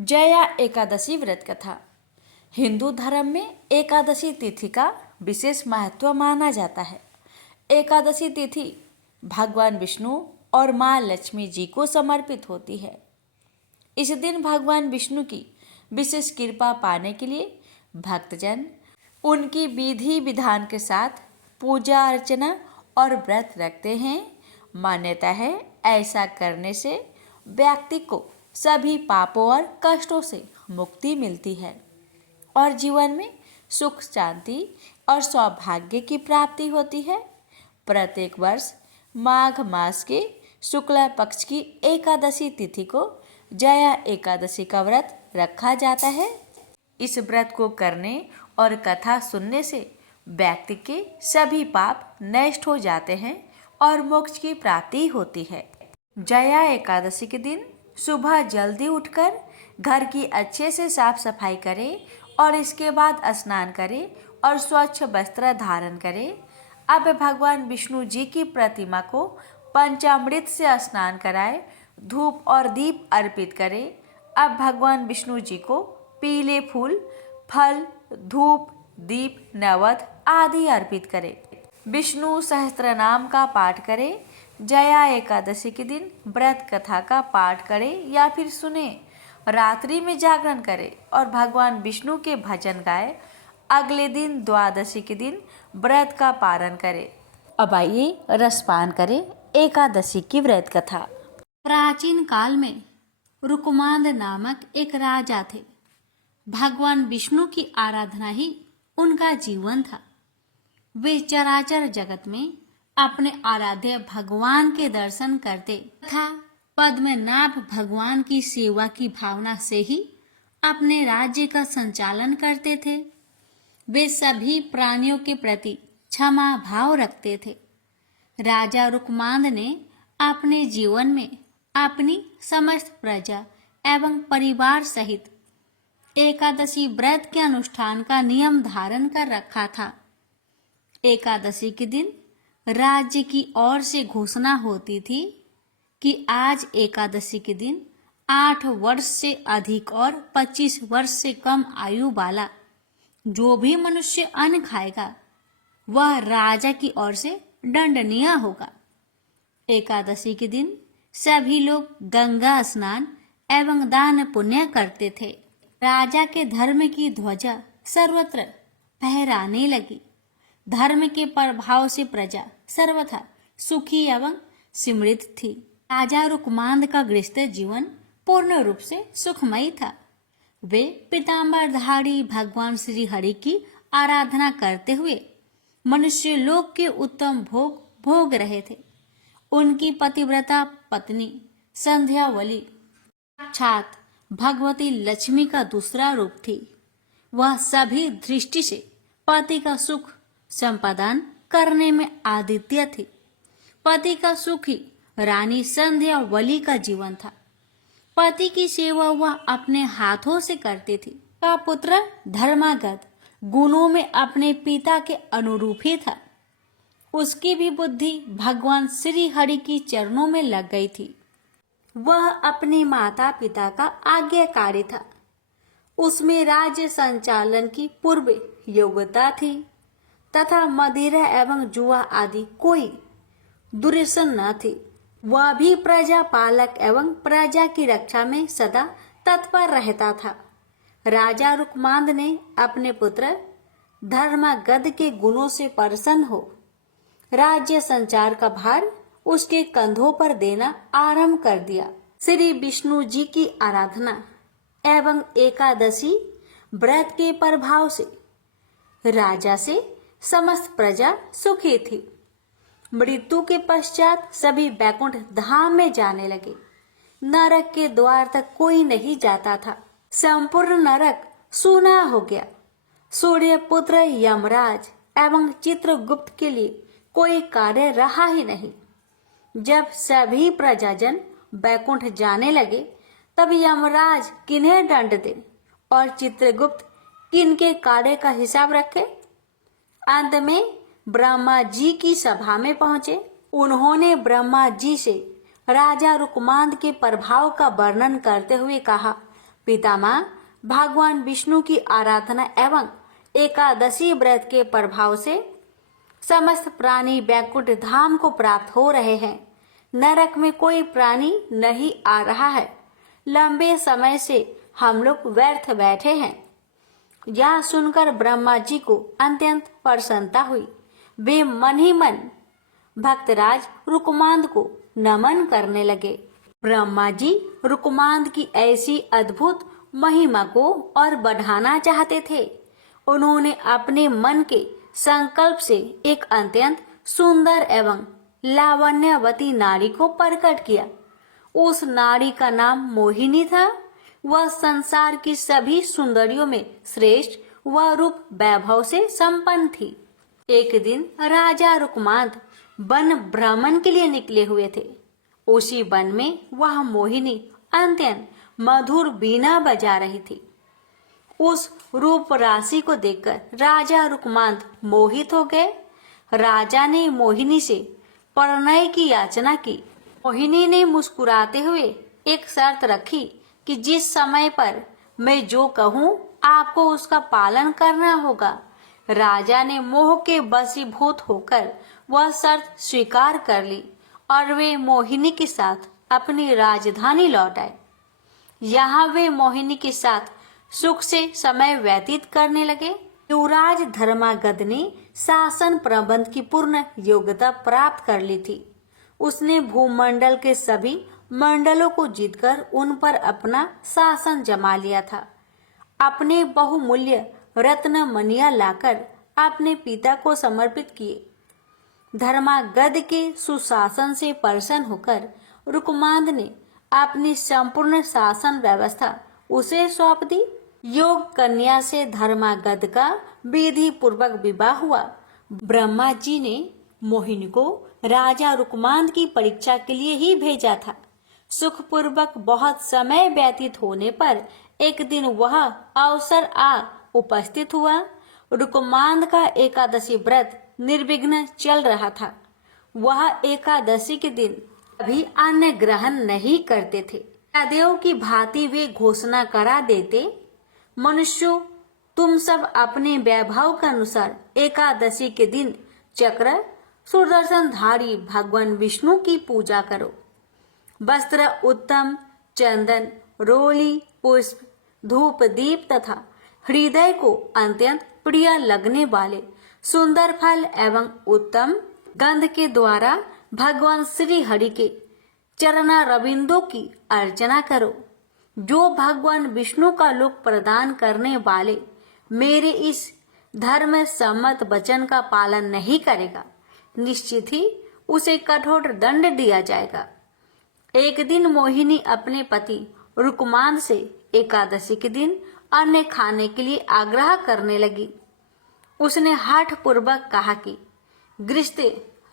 जया एकादशी व्रत कथा। हिंदू धर्म में एकादशी तिथि का विशेष महत्व माना जाता है। एकादशी तिथि भगवान विष्णु और माँ लक्ष्मी जी को समर्पित होती है। इस दिन भगवान विष्णु की विशेष कृपा पाने के लिए भक्तजन उनकी विधि विधान के साथ पूजा अर्चना और व्रत रखते हैं। मान्यता है ऐसा करने से व्यक्ति को सभी पापों और कष्टों से मुक्ति मिलती है और जीवन में सुख शांति और सौभाग्य की प्राप्ति होती है। प्रत्येक वर्ष माघ मास के शुक्ला पक्ष की एकादशी तिथि को जया एकादशी का व्रत रखा जाता है। इस व्रत को करने और कथा सुनने से व्यक्ति के सभी पाप नष्ट हो जाते हैं और मोक्ष की प्राप्ति होती है। जया एकादशी के दिन सुबह जल्दी उठकर घर की अच्छे से साफ सफाई करें और इसके बाद स्नान करें और स्वच्छ वस्त्र धारण करें। अब भगवान विष्णु जी की प्रतिमा को पंचामृत से स्नान कराएं, धूप और दीप अर्पित करें। अब भगवान विष्णु जी को पीले फूल, फल, धूप, दीप, नैवेद्य आदि अर्पित करें। विष्णु सहस्त्र नाम का पाठ करें। जया एकादशी के दिन व्रत कथा का पाठ करें या फिर सुने। रात्रि में जागरण करें और भगवान विष्णु के भजन गाएं। अगले दिन द्वादशी के दिन व्रत का पारण करें। अब आइए रसपान करें एकादशी की व्रत कथा। प्राचीन काल में रुकमांद नामक एक राजा थे। भगवान विष्णु की आराधना ही उनका जीवन था। वे चराचर जगत में अपने आराध्य भगवान के दर्शन करते तथा पद्मनाभ भगवान की सेवा की भावना से ही अपने राज्य का संचालन करते थे। वे सभी प्राणियों के प्रति क्षमा भाव रखते थे। राजा रुकमांद ने अपने जीवन में अपनी समस्त प्रजा एवं परिवार सहित एकादशी व्रत के अनुष्ठान का नियम धारण कर रखा था। एकादशी के दिन राज्य की ओर से घोषणा होती थी कि आज एकादशी के दिन 8 वर्ष से अधिक और 25 वर्ष से कम आयु वाला जो भी मनुष्य अन्न खाएगा वह राजा की ओर से दंडनीय होगा। एकादशी के दिन सभी लोग गंगा स्नान एवं दान पुण्य करते थे। राजा के धर्म की ध्वजा सर्वत्र फहराने लगी। धर्म के प्रभाव से प्रजा सर्वथा सुखी एवं समृद्ध थी। राजा रुकमांद का गृहस्थ जीवन पूर्ण रूप से सुखमयी था। वे पीतांबरधारी भगवान श्री हरि की आराधना करते हुए मनुष्य लोक के उत्तम भोग भोग रहे थे। उनकी पतिव्रता पत्नी संध्यावली साक्षात भगवती लक्ष्मी का दूसरा रूप थी। वह सभी दृष्टि से पति का सुख संपादन करने में आदित्य थी। पति का सुख ही रानी संध्यावली का जीवन था। पति की सेवा वह अपने हाथों से करती थी। का पुत्र धर्मागत गुणों में अपने पिता के अनुरूप ही था। उसकी भी बुद्धि भगवान श्री हरि की चरणों में लग गई थी। वह अपने माता पिता का आज्ञाकारी था। उसमें राज्य संचालन की पूर्व योग्यता थी तथा मदिरा एवं जुआ आदि कोई दुर्व्यसन न थी। वह भी प्रजा पालक एवं प्रजा की रक्षा में सदा तत्पर रहता था। राजा रुकमांद ने अपने पुत्र धर्मागद के गुणों से प्रसन्न हो राज्य संचार का भार उसके कंधों पर देना आरंभ कर दिया। श्री विष्णु जी की आराधना एवं एकादशी व्रत के प्रभाव से राजा से समस्त प्रजा सुखी थी। मृत्यु के पश्चात सभी बैकुंठ धाम में जाने लगे। नरक के द्वार तक कोई नहीं जाता था। संपूर्ण नरक सूना हो गया। सूर्य पुत्र यमराज एवं चित्रगुप्त के लिए कोई कार्य रहा ही नहीं। जब सभी प्रजाजन बैकुंठ जाने लगे तब यमराज किन्हें दंड दे और चित्रगुप्त किनके कार्य का हिसाब रखे। अंत में ब्रह्मा जी की सभा में पहुंचे। उन्होंने ब्रह्मा जी से राजा रुकमांद के प्रभाव का वर्णन करते हुए कहा, पितामह भगवान विष्णु की आराधना एवं एकादशी व्रत के प्रभाव से समस्त प्राणी वैकुंठ धाम को प्राप्त हो रहे हैं। नरक में कोई प्राणी नहीं आ रहा है। लंबे समय से हम लोग व्यर्थ बैठे हैं। यह सुनकर ब्रह्मा जी को अत्यंत प्रसन्नता हुई। वे मन ही मन भक्तराज रुकमांद को नमन करने लगे। ब्रह्मा जी रुकमांद की ऐसी अद्भुत महिमा को और बढ़ाना चाहते थे। उन्होंने अपने मन के संकल्प से एक अत्यंत सुंदर एवं लावण्यवती नारी को प्रकट किया। उस नारी का नाम मोहिनी था। वह संसार की सभी सुंदरियों में श्रेष्ठ व रूप वैभव से संपन्न थी। एक दिन राजा रुकमांद वन भ्रमण के लिए निकले हुए थे। उसी वन में वह मोहिनी अत्यंत मधुर बीना बजा रही थी। उस रूप राशि को देखकर राजा रुकमांद मोहित हो गए। राजा ने मोहिनी से परिणय की याचना की। मोहिनी ने मुस्कुराते हुए एक शर्त रखी कि जिस समय पर मैं जो कहूँ आपको उसका पालन करना होगा। राजा ने मोह के वशीभूत होकर वह शर्त स्वीकार कर ली और वे मोहिनी के साथ अपनी राजधानी लौट आए। यहाँ वे मोहिनी के साथ सुख से समय व्यतीत करने लगे। युवराज धर्मागध ने शासन प्रबंध की पूर्ण योग्यता प्राप्त कर ली थी। उसने भूमंडल के सभी मंडलों को जीतकर उन पर अपना शासन जमा लिया था। अपने बहुमूल्य रत्न मणियां लाकर अपने पिता को समर्पित किए। धर्मागध के सुशासन से प्रसन्न होकर रुकमांद ने अपनी संपूर्ण शासन व्यवस्था उसे सौंप दी। योग कन्या से धर्मागध का विधि पूर्वक विवाह हुआ। ब्रह्मा जी ने मोहिनी को राजा रुकमांद की परीक्षा के लिए ही भेजा था। सुखपूर्वक बहुत समय व्यतीत होने पर एक दिन वह अवसर आ उपस्थित हुआ। रुकमांद का एकादशी व्रत निर्विघ्न चल रहा था। वह एकादशी के दिन कभी अन्न ग्रहण नहीं करते थे। देव की भांति वे घोषणा करा देते, मनुष्यों, तुम सब अपने वैभव के अनुसार एकादशी के दिन चक्र सुदर्शनधारी भगवान विष्णु की पूजा करो। वस्त्र उत्तम, चंदन, रोली, पुष्प, धूप, दीप तथा हृदय को अत्यंत प्रिय लगने वाले सुंदर फल एवं उत्तम गंध के द्वारा भगवान श्री हरि के चरणारविंदों की अर्चना करो। जो भगवान विष्णु का लोक प्रदान करने वाले मेरे इस धर्म सम्मत वचन का पालन नहीं करेगा, निश्चित ही उसे कठोर दंड दिया जाएगा। एक दिन मोहिनी अपने पति रुकमांद से एकादशी के दिन अन्न खाने के लिए आग्रह करने लगी। उसने हठ पूर्वक कहा कि गृहस्थ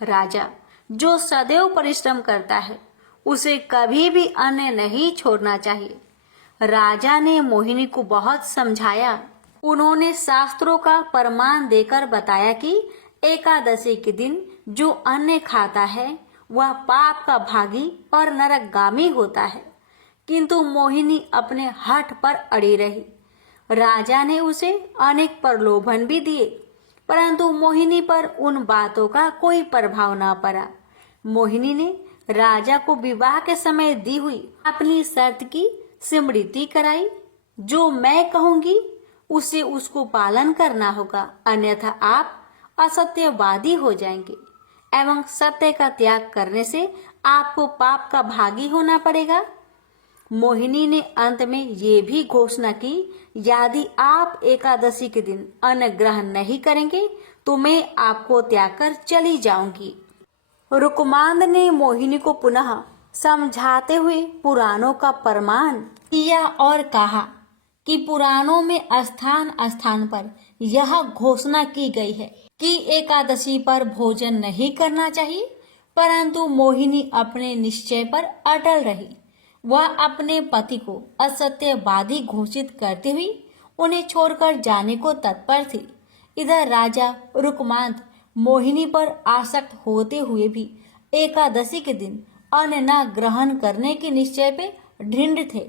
राजा जो सदैव परिश्रम करता है उसे कभी भी अन्न नहीं छोड़ना चाहिए। राजा ने मोहिनी को बहुत समझाया। उन्होंने शास्त्रों का प्रमाण देकर बताया कि एकादशी के दिन जो अन्न खाता है वह पाप का भागी और नरकगामी होता है। किंतु मोहिनी अपने हठ पर अड़ी रही। राजा ने उसे अनेक प्रलोभन भी दिए, परंतु मोहिनी पर उन बातों का कोई प्रभाव न पड़ा। मोहिनी ने राजा को विवाह के समय दी हुई अपनी शर्त की स्मृति कराई। जो मैं कहूंगी उसे उसको पालन करना होगा, अन्यथा आप असत्यवादी हो जाएंगे एवं सत्य का त्याग करने से आपको पाप का भागी होना पड़ेगा। मोहिनी ने अंत में ये भी घोषणा की, यदि आप एकादशी के दिन अन्न ग्रहण नहीं करेंगे तो मैं आपको त्याग कर चली जाऊंगी। रुकमांद ने मोहिनी को पुनः समझाते हुए पुराणों का प्रमाण किया और कहा कि पुराणों में स्थान स्थान पर यह घोषणा की गई है कि एकादशी पर भोजन नहीं करना चाहिए, परंतु मोहिनी अपने निश्चय पर अटल रही। वह अपने पति को असत्यवादी घोषित करते हुए उन्हें छोड़कर जाने को तत्पर थी। इधर राजा रुकमांद मोहिनी पर आसक्त होते हुए भी एकादशी के दिन अन्न न ग्रहण करने के निश्चय पे दृढ़ थे।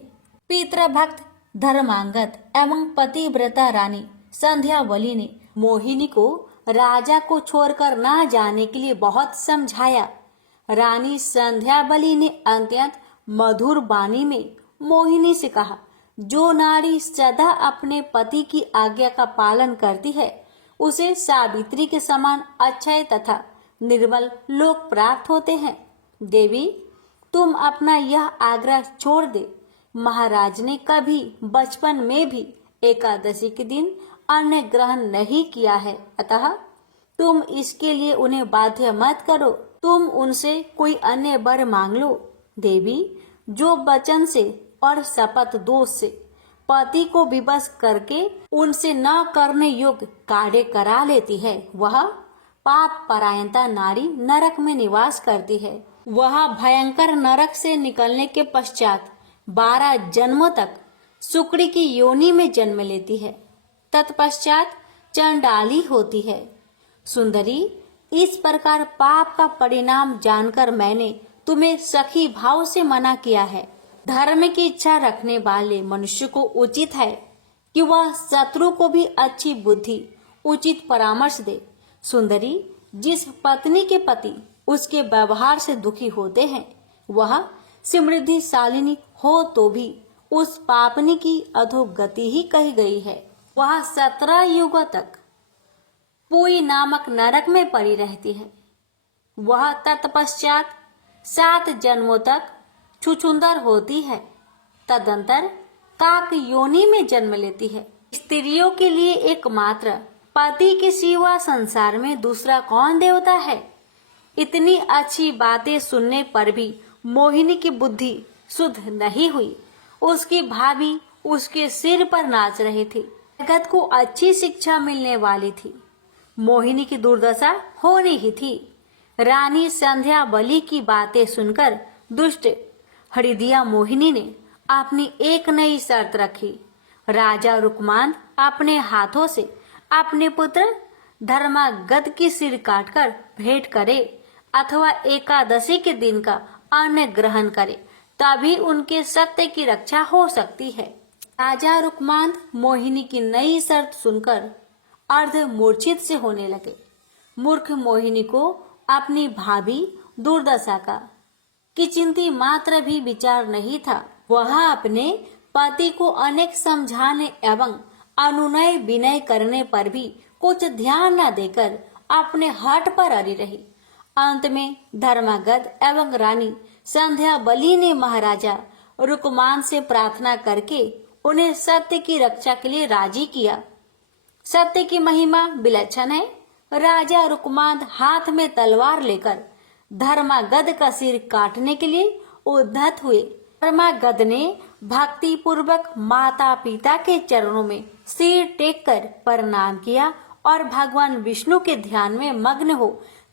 पितृभक्त धर्मांगद एवं पतिव्रता रानी संध्यावली ने मोहिनी को राजा को छोड़कर ना जाने के लिए बहुत समझाया। रानी संध्यावली ने अत्यंत मधुर वाणी में मोहिनी से कहा, जो नारी सदा अपने पति की आज्ञा का पालन करती है उसे सावित्री के समान अक्षय तथा निर्मल लोक प्राप्त होते हैं। देवी, तुम अपना यह आग्रह छोड़ दे। महाराज ने कभी बचपन में भी एकादशी के दिन अन्न ग्रहण नहीं किया है, अतः तुम इसके लिए उन्हें बाध्य मत करो। तुम उनसे कोई अन्य वर मांग लो। देवी, जो वचन से और शपथ दोष से पति को विवश करके उनसे न करने योग्य कार्य करा लेती है, वह पाप परायणता नारी नरक में निवास करती है। वह भयंकर नरक से निकलने के पश्चात 12 जन्मों तक सुकड़ी की योनि में जन्म लेती है, तत्पश्चात चंडाली होती है। सुंदरी, इस प्रकार पाप का परिणाम जानकर मैंने तुम्हें सखी भाव से मना किया है। धर्म की इच्छा रखने वाले मनुष्य को उचित है कि वह शत्रु को भी अच्छी बुद्धि, उचित परामर्श दे। सुंदरी, जिस पत्नी के पति उसके व्यवहार से दुखी होते हैं, वह समृद्धिशालिनी हो तो भी उस पापनी की अधोगति ही कही गई है। वह 17 युगों तक पुई नामक नरक में पड़ी रहती है। वह तत्पश्चात 7 जन्मों तक छुछुंदर होती है, तदंतर काक योनि में जन्म लेती है। स्त्रियों के लिए एकमात्र पति के सिवा संसार में दूसरा कौन देवता है? इतनी अच्छी बातें सुनने पर भी मोहिनी की बुद्धि शुद्ध नहीं हुई। उसकी भाभी उसके सिर पर नाच रही थी। जगत को अच्छी शिक्षा मिलने वाली थी। मोहिनी की दुर्दशा होनी ही थी। रानी संध्यावली की बातें सुनकर दुष्ट हृदया मोहिनी ने अपनी एक नई शर्त रखी। राजा रुक्मांद अपने हाथों से अपने पुत्र धर्मागद की सिर काटकर भेंट करे अथवा एकादशी के दिन का अन्न ग्रहण करे, तभी उनके सत्य की रक्षा हो सकती है। राजा रुक्मांद मोहिनी की नई शर्त सुनकर अर्ध मूर्छित से होने लगे। मूर्ख मोहिनी को अपनी भाभी दुर्दशा का किंचित मात्र भी विचार नहीं था। वह अपने पति को अनेक समझाने एवं अनुनय विनय करने पर भी कुछ ध्यान न देकर अपने हठ पर अड़ी रही। अंत में धर्मागद एवं रानी संध्यावली ने महाराजा रुक्मान से प्रार्थना करके उन्हें सत्य की रक्षा के लिए राजी किया। सत्य की महिमा विलक्षण है। राजा रुक्मांद हाथ में तलवार लेकर धर्मागद का सिर काटने के लिए उद्धत हुए। धर्मागद ने भक्ति पूर्वक माता पिता के चरणों में सिर टेककर प्रणाम किया और भगवान विष्णु के ध्यान में मग्न हो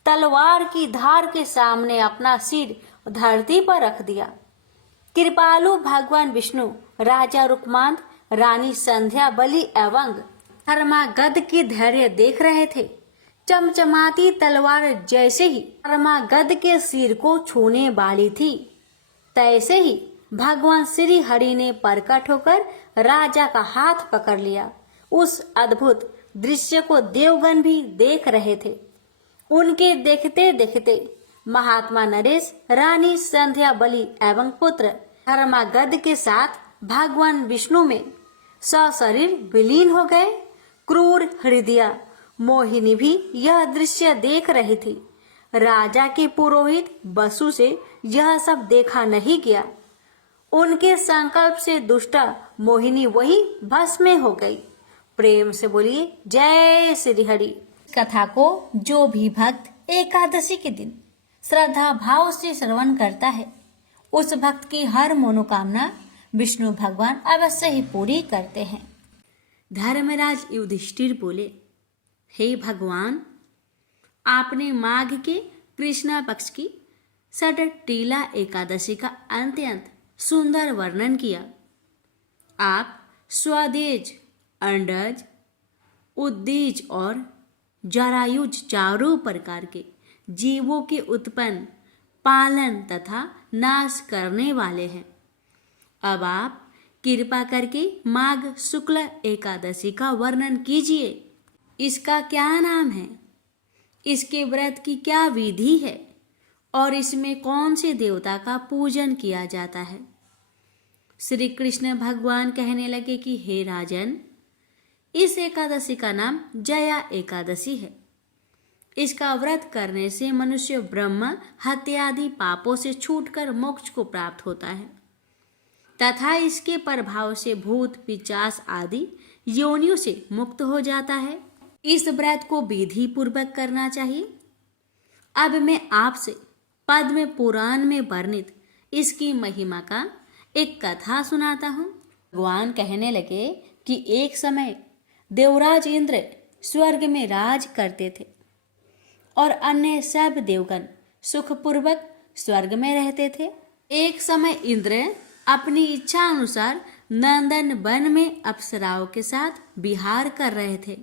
तलवार की धार के सामने अपना सिर धरती पर रख दिया। कृपालु भगवान विष्णु राजा रुक्मांद, रानी संध्यावली एवं धर्मागद की धैर्य देख रहे थे। चमचमाती तलवार जैसे ही धर्मागद के सिर को छूने वाली थी, तैसे ही भगवान श्री हरि ने प्रकट होकर राजा का हाथ पकड़ लिया। उस अद्भुत दृश्य को देवगण भी देख रहे थे। उनके देखते देखते महात्मा नरेश रानी संध्यावली एवं पुत्र धर्मागद के साथ भगवान विष्णु में सशरीर विलीन हो गए। क्रूर हृदया मोहिनी भी यह दृश्य देख रही थी। राजा के पुरोहित बसु से यह सब देखा नहीं गया। उनके संकल्प से दुष्टा मोहिनी वही भस्म में हो गई। प्रेम से बोलिए जय श्री हरि। कथा को जो भी भक्त एकादशी के दिन श्रद्धा भाव से श्रवण करता है, उस भक्त की हर मनोकामना विष्णु भगवान अवश्य ही पूरी करते हैं। धर्मराज युधिष्ठिर बोले, हे भगवान, आपने माघ के कृष्णा पक्ष की षटटीला एकादशी का अत्यंत सुंदर वर्णन किया। आप स्वदेज, अंडज, उद्दीज और जरायुज चारों प्रकार के जीवों के उत्पन्न, पालन तथा नाश करने वाले हैं। अब आप कृपा करके माघ शुक्ल एकादशी का वर्णन कीजिए। इसका क्या नाम है, इसके व्रत की क्या विधि है और इसमें कौन से देवता का पूजन किया जाता है। श्री कृष्ण भगवान कहने लगे कि हे राजन, इस एकादशी का नाम जया एकादशी है। इसका व्रत करने से मनुष्य ब्रह्म हत्या आदि पापों से छूटकर मोक्ष को प्राप्त होता है तथा इसके प्रभाव से भूत पिशाच आदि योनियों से मुक्त हो जाता है। इस व्रत को विधि पूर्वक करना चाहिए। अब मैं आपसे पद्म पुराण में वर्णित इसकी महिमा का एक कथा सुनाता हूँ। भगवान कहने लगे कि एक समय देवराज इंद्र स्वर्ग में राज करते थे और अन्य सब देवगण सुखपूर्वक स्वर्ग में रहते थे। एक समय इंद्र अपनी इच्छा अनुसार नंदन वन में अप्सराओं के साथ विहार कर रहे थे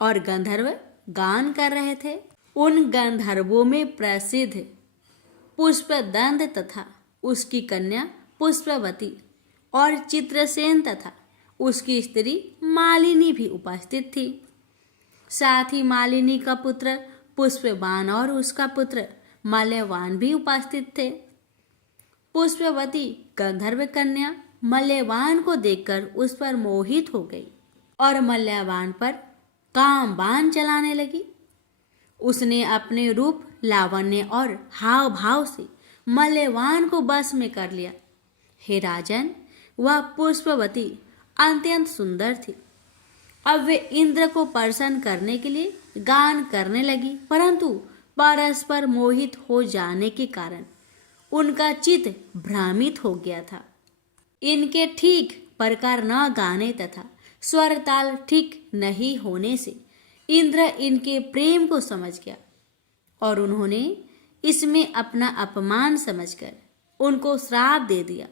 और गंधर्व गान कर रहे थे। उन गंधर्वों में प्रसिद्ध पुष्पदंत तथा उसकी कन्या पुष्पवती और चित्रसेन तथा उसकी स्त्री मालिनी भी उपस्थित थी। साथ ही मालिनी का पुत्र पुष्पवान और उसका पुत्र मल्यवान भी उपस्थित थे। पुष्पवती गंधर्व कन्या मल्यवान को देखकर उस पर मोहित हो गई और मल्यवान पर काम बाण चलाने लगी। उसने अपने रूप लावण्य और हाव भाव से मल्यवान को बस में कर लिया। हे राजन, वह पुष्पवती अत्यंत सुंदर थी। अब वे इंद्र को प्रसन्न करने के लिए गान करने लगी, परंतु परस्पर मोहित हो जाने के कारण उनका चित्त भ्रमित हो गया था। इनके ठीक प्रकार न गाने तथा स्वर ताल ठीक नहीं होने से इंद्र इनके प्रेम को समझ गया और उन्होंने इसमें अपना अपमान समझकर उनको श्राप दे दिया।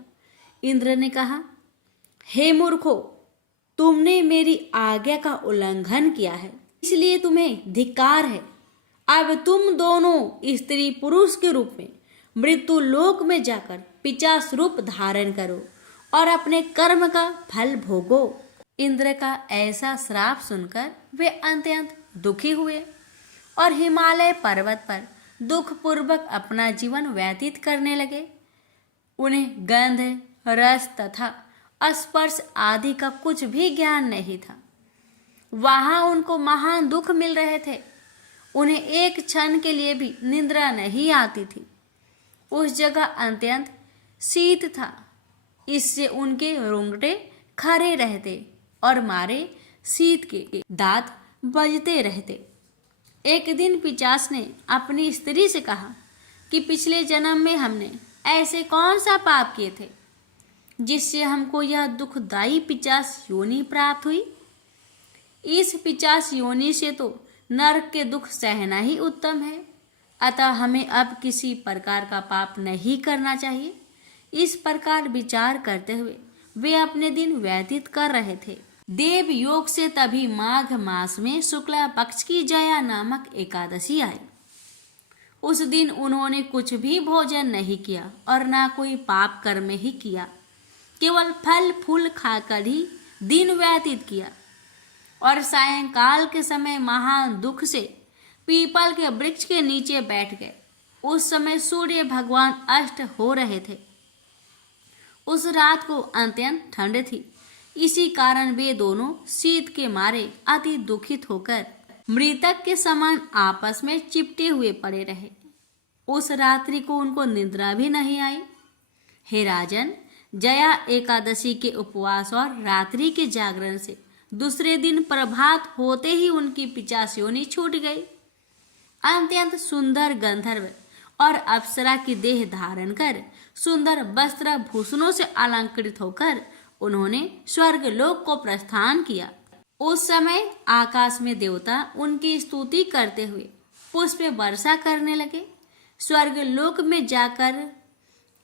इंद्र ने कहा, हे मूर्खो, तुमने मेरी आज्ञा का उल्लंघन किया है, इसलिए तुम्हें धिक्कार है। अब तुम दोनों स्त्री पुरुष के रूप में मृत्यु लोक में जाकर पिशाच रूप धारण करो और अपने कर्म का फल भोगो। इंद्र का ऐसा श्राप सुनकर वे अत्यंत दुखी हुए और हिमालय पर्वत पर दुख पूर्वक अपना जीवन व्यतीत करने लगे। उन्हें गंध, रस तथा स्पर्श आदि का कुछ भी ज्ञान नहीं था। वहां उनको महान दुख मिल रहे थे। उन्हें एक क्षण के लिए भी निद्रा नहीं आती थी। उस जगह अत्यंत शीत था, इससे उनके रोंगटे खड़े रहते और मारे शीत के दांत बजते रहते। एक दिन पिशाच ने अपनी स्त्री से कहा कि पिछले जन्म में हमने ऐसे कौन सा पाप किए थे जिससे हमको यह दुखदायी पिशाच योनि प्राप्त हुई। इस पिशाच योनि से तो नरक के दुख सहना ही उत्तम है, अतः हमें अब किसी प्रकार का पाप नहीं करना चाहिए। इस प्रकार विचार करते हुए वे अपने दिन व्यतीत कर रहे थे। देव योग से तभी माघ मास में शुक्ला पक्ष की जया नामक एकादशी आई। उस दिन उन्होंने कुछ भी भोजन नहीं किया और ना कोई पाप कर्म ही किया, केवल फल फूल खाकर ही दिन व्यतीत किया और सायंकाल के समय महान दुख से पीपल के वृक्ष के नीचे बैठ गए। उस समय सूर्य भगवान अस्त हो रहे थे। उस रात को अत्यंत ठंड थी, इसी कारण वे दोनों शीत के मारे अति दुखित होकर मृतक के समान आपस में चिपटे हुए पड़े रहे। उस रात्रि को उनको निद्रा भी नहीं आई। हे राजन, जया एकादशी के उपवास और रात्रि के जागरण से दूसरे दिन प्रभात होते ही उनकी पिशाच योनि छूट गई। अत्यंत सुंदर गंधर्व और अप्सरा की देह धारण कर सुंदर वस्त्र भूषणों से अलंकृत होकर उन्होंने स्वर्ग लोक को प्रस्थान किया। उस समय आकाश में देवता उनकी स्तुति करते हुए पुष्प वर्षा करने लगे। स्वर्ग लोक में जाकर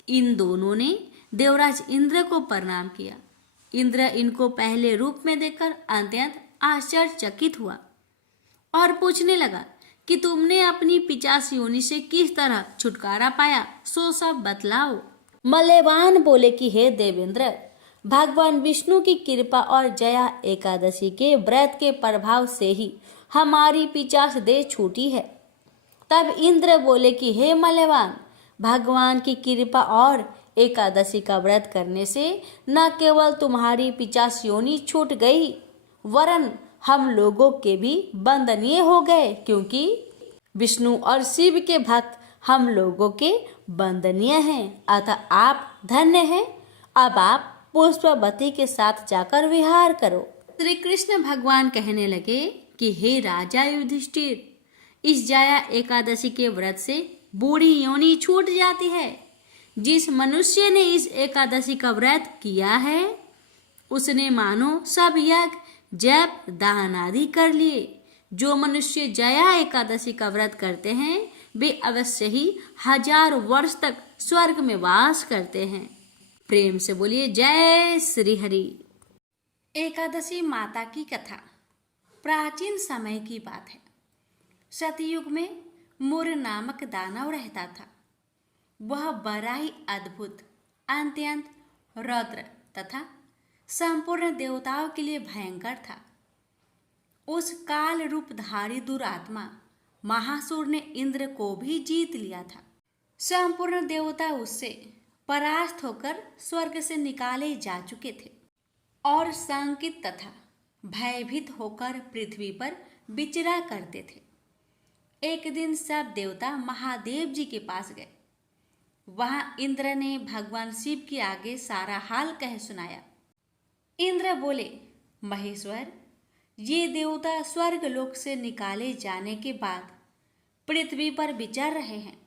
इन दोनों ने देवराज इंद्र को प्रणाम किया। इंद्र इनको पहले रूप में देखकर अत्यंत आश्चर्यचकित हुआ और पूछने लगा कि तुमने अपनी पिशाच योनि से किस तरह छुटकारा पाया, सो सब बतलाओ। मल्यवान बोले कि हे देवेंद्र, भगवान विष्णु की कृपा और जया एकादशी के व्रत के प्रभाव से ही हमारी पिशाच देह छूटी है। तब इंद्र बोले कि हे मल्यवान, भगवान की कृपा और एकादशी का व्रत करने से न केवल तुम्हारी पिशाच योनि छूट गई, वरन हम लोगों के भी वंदनीय हो गए, क्योंकि विष्णु और शिव के भक्त हम लोगों के वंदनीय हैं। अतः आप धन्य हैं। अब आप पुष्पवती के साथ जाकर विहार करो। श्री कृष्ण भगवान कहने लगे कि हे राजा युधिष्ठिर, इस जया एकादशी के व्रत से बूढ़ी योनि छूट जाती है। जिस मनुष्य ने इस एकादशी का व्रत किया है, उसने मानो सब यज्ञ, जप, दान आदि कर लिए। जो मनुष्य जया एकादशी का व्रत करते हैं, वे अवश्य ही 1000 वर्ष तक स्वर्ग में वास करते हैं। प्रेम से बोलिए जय श्री हरि। एकादशी माता की कथा प्राचीन समय की बात है। सतयुग में मुर नामक दानव रहता था। वह बड़ा ही अद्भुत, अत्यंत रौद्र तथा संपूर्ण देवताओं के लिए भयंकर था। उस काल रूपधारी दुरात्मा महासुर ने इंद्र को भी जीत लिया था। संपूर्ण देवता उससे परास्त होकर स्वर्ग से निकाले जा चुके थे और शंकित तथा भयभीत होकर पृथ्वी पर विचरा करते थे। एक दिन सब देवता महादेव जी के पास गए। वहां इंद्र ने भगवान शिव के आगे सारा हाल कह सुनाया। इंद्र बोले, महेश्वर, ये देवता स्वर्ग लोक से निकाले जाने के बाद पृथ्वी पर विचर रहे हैं।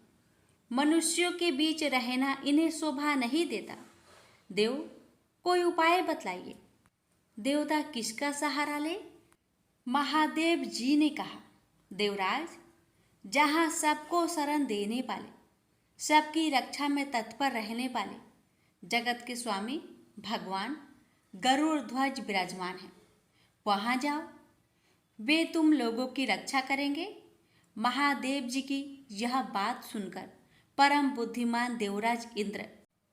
मनुष्यों के बीच रहना इन्हें शोभा नहीं देता। देव, कोई उपाय बतलाइए। देवता किसका सहारा ले? महादेव जी ने कहा, देवराज, जहाँ सबको शरण देने वाले, सबकी रक्षा में तत्पर रहने वाले जगत के स्वामी भगवान गरुड़ ध्वज विराजमान हैं, वहाँ जाओ। वे तुम लोगों की रक्षा करेंगे। महादेव जी की यह बात सुनकर परम बुद्धिमान देवराज इंद्र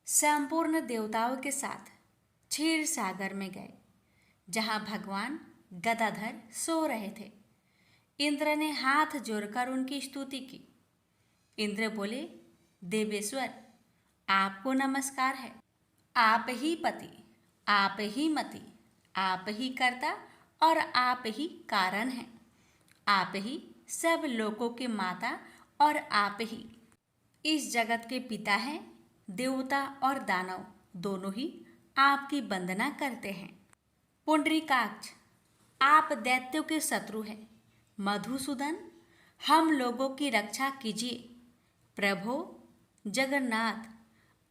संपूर्ण देवताओं के साथ क्षीर सागर में गए, जहाँ भगवान गदाधर सो रहे थे। इंद्र ने हाथ जोड़कर उनकी स्तुति की। इंद्र बोले, देवेश्वर, आपको नमस्कार है। आप ही पति, आप ही मति, आप ही कर्ता और आप ही कारण हैं। आप ही सब लोगों के माता और आप ही इस जगत के पिता हैं। देवता और दानव दोनों ही आपकी वंदना करते हैं। पुंडरीकाक्ष, आप दैत्यों के शत्रु हैं। मधुसूदन, हम लोगों की रक्षा कीजिए। प्रभो जगन्नाथ,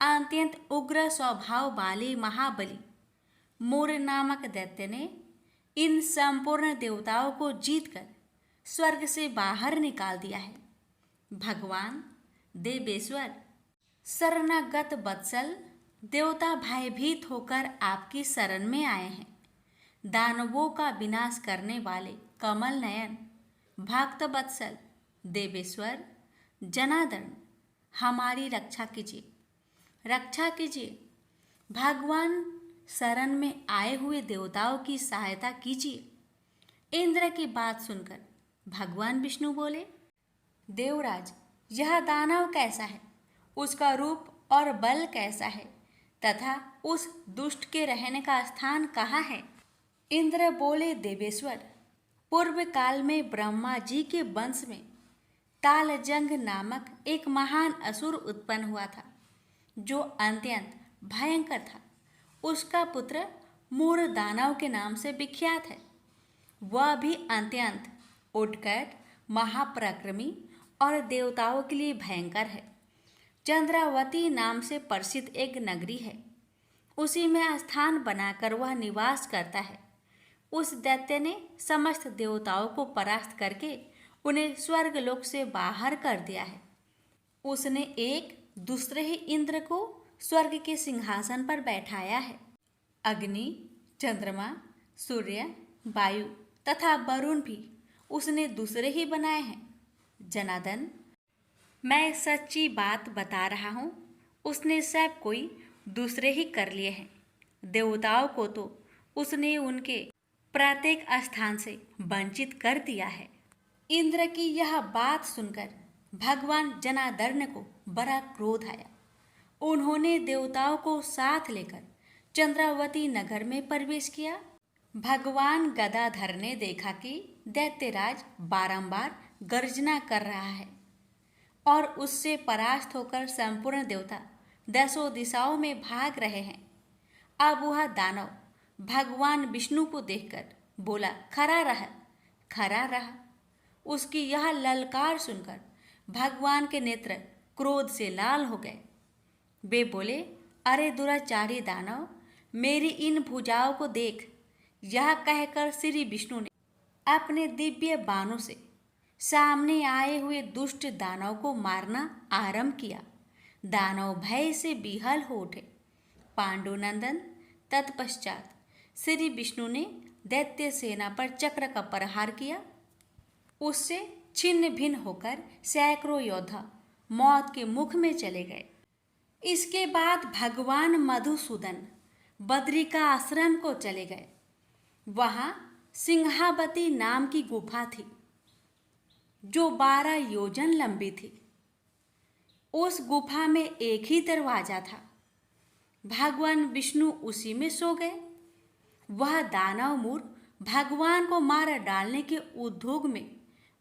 अत्यंत उग्र स्वभाव वाले महाबली मूर नामक दैत्य ने इन संपूर्ण देवताओं को जीतकर स्वर्ग से बाहर निकाल दिया है। भगवान देवेश्वर, शरणागत वत्सल देवता भयभीत होकर आपकी शरण में आए हैं। दानवों का विनाश करने वाले कमल नयन भक्त वत्सल देवेश्वर जनार्दन, हमारी रक्षा कीजिए, रक्षा कीजिए। भगवान शरण में आए हुए देवताओं की सहायता कीजिए। इंद्र की बात सुनकर भगवान विष्णु बोले, देवराज, यह दानव कैसा है, उसका रूप और बल कैसा है, तथा उस दुष्ट के रहने का स्थान कहाँ है? इंद्र बोले, देवेश्वर, पूर्व काल में ब्रह्मा जी के वंश में तालजंग नामक एक महान असुर उत्पन्न हुआ था, जो अत्यंत भयंकर था। उसका पुत्र मूर दानव के नाम से विख्यात है। वह भी अत्यंत उत्कट, महापराक्रमी और देवताओं के लिए भयंकर है। चंद्रावती नाम से प्रसिद्ध एक नगरी है, उसी में स्थान बनाकर वह निवास करता है। उस दैत्य ने समस्त देवताओं को परास्त करके उन्हें स्वर्ग लोक से बाहर कर दिया है। उसने एक दूसरे ही इंद्र को स्वर्ग के सिंहासन पर बैठाया है। अग्नि, चंद्रमा, सूर्य, वायु तथा वरुण भी उसने दूसरे ही बनाए हैं। जनार्दन, मैं सच्ची बात बता रहा हूँ, उसने सब कोई दूसरे ही कर लिए हैं। देवताओं को तो उसने उनके प्रत्येक स्थान से वंचित कर दिया है। इंद्र की यह बात सुनकर भगवान जनार्दन को बड़ा क्रोध आया। उन्होंने देवताओं को साथ लेकर चंद्रावती नगर में प्रवेश किया। भगवान गदाधर ने देखा कि दैत्यराज बारंबार गर्जना कर रहा है और उससे परास्त होकर संपूर्ण देवता दसों दिशाओं में भाग रहे हैं। अब वह दानव भगवान विष्णु को देखकर बोला, खड़ा रहा, खड़ा रहा। उसकी यह ललकार सुनकर भगवान के नेत्र क्रोध से लाल हो गए। वे बोले, अरे दुराचारी दानव, मेरी इन भुजाओं को देख। यह कहकर श्री विष्णु ने अपने दिव्य बाणों से सामने आए हुए दुष्ट दानव को मारना आरंभ किया। दानव भय से विहल हो उठे। पांडुनंदन तत्पश्चात श्री विष्णु ने दैत्य सेना पर चक्र का प्रहार किया। उससे छिन्न भिन्न होकर सैकड़ों योद्धा मौत के मुख में चले गए। इसके बाद भगवान मधुसूदन बद्रिका आश्रम को चले गए। वहाँ सिंहावती नाम की गुफा थी जो 12 योजन लंबी थी। उस गुफा में एक ही दरवाजा था। भगवान विष्णु उसी में सो गए। वह दानव मूर्ख भगवान को मार डालने के उद्योग में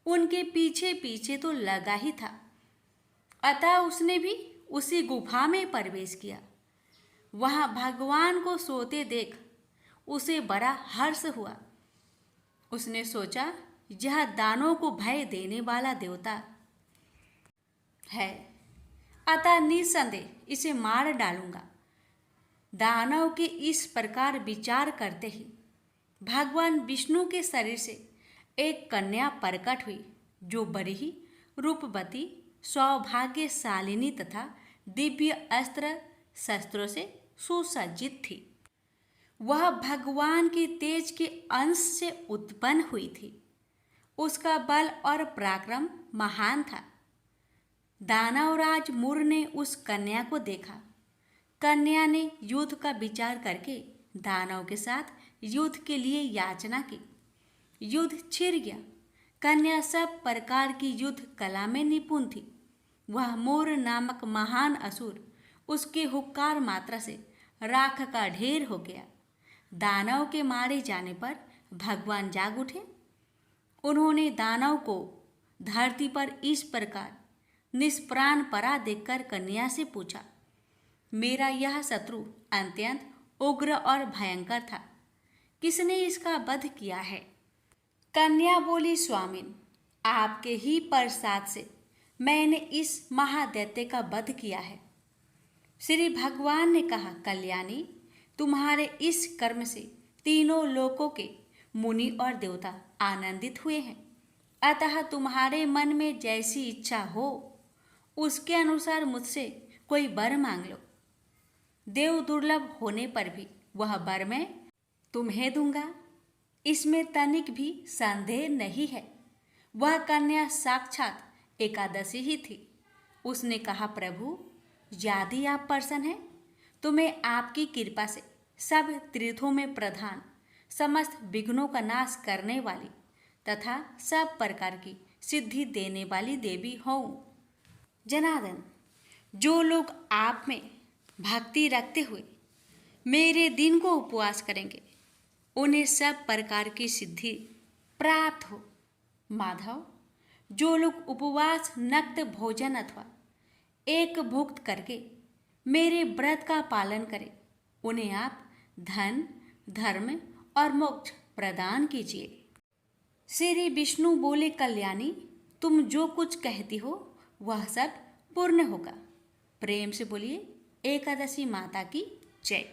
उनके पीछे पीछे तो लगा ही था। अतः उसने भी उसी गुफा में प्रवेश किया। वहाँ भगवान को सोते देख उसे बड़ा हर्ष हुआ। उसने सोचा, यह दानों को भय देने वाला देवता है, अतः निसंदेह इसे मार डालूंगा। दानव के इस प्रकार विचार करते ही भगवान विष्णु के शरीर से एक कन्या प्रकट हुई जो बड़ी ही रूपवती, सौभाग्यशालिनी तथा दिव्य अस्त्र शस्त्रों से सुसज्जित थी। वह भगवान के तेज के अंश से उत्पन्न हुई थी। उसका बल और पराक्रम महान था। दानवराज मुर ने उस कन्या को देखा। कन्या ने युद्ध का विचार करके दानव के साथ युद्ध के लिए याचना की। युद्ध छिड़ गया। कन्या सब प्रकार की युद्ध कला में निपुण थी। वह मोर नामक महान असुर उसके हुक्कार मात्रा से राख का ढेर हो गया। दानव के मारे जाने पर भगवान जाग उठे। उन्होंने दानव को धरती पर इस प्रकार निष्प्राण पड़ा देखकर कन्या से पूछा, मेरा यह शत्रु अत्यंत उग्र और भयंकर था, किसने इसका वध किया है? कन्या बोली, स्वामिन, आपके ही प्रसाद से मैंने इस महादैत्य का वध किया है। श्री भगवान ने कहा, कल्याणी, तुम्हारे इस कर्म से तीनों लोकों के मुनि और देवता आनंदित हुए हैं। अतः तुम्हारे मन में जैसी इच्छा हो उसके अनुसार मुझसे कोई वर मांग लो। देव दुर्लभ होने पर भी वह वर मैं तुम्हें दूंगा, इसमें तनिक भी संदेह नहीं है। वह कन्या साक्षात एकादशी ही थी। उसने कहा, प्रभु, यदि आप प्रसन्न हैं तो मैं आपकी कृपा से सब तीर्थों में प्रधान, समस्त विघ्नों का नाश करने वाली तथा सब प्रकार की सिद्धि देने वाली देवी हूँ। जनार्दन, जो लोग आप में भक्ति रखते हुए मेरे दिन को उपवास करेंगे उन्हें सब प्रकार की सिद्धि प्राप्त हो। माधव, जो लोग उपवास, नक्त भोजन अथवा एक भुक्त करके मेरे व्रत का पालन करें उन्हें आप धन, धर्म और मोक्ष प्रदान कीजिए। श्री विष्णु बोले, कल्याणी, तुम जो कुछ कहती हो वह सब पूर्ण होगा। प्रेम से बोलिए, एकादशी माता की जय।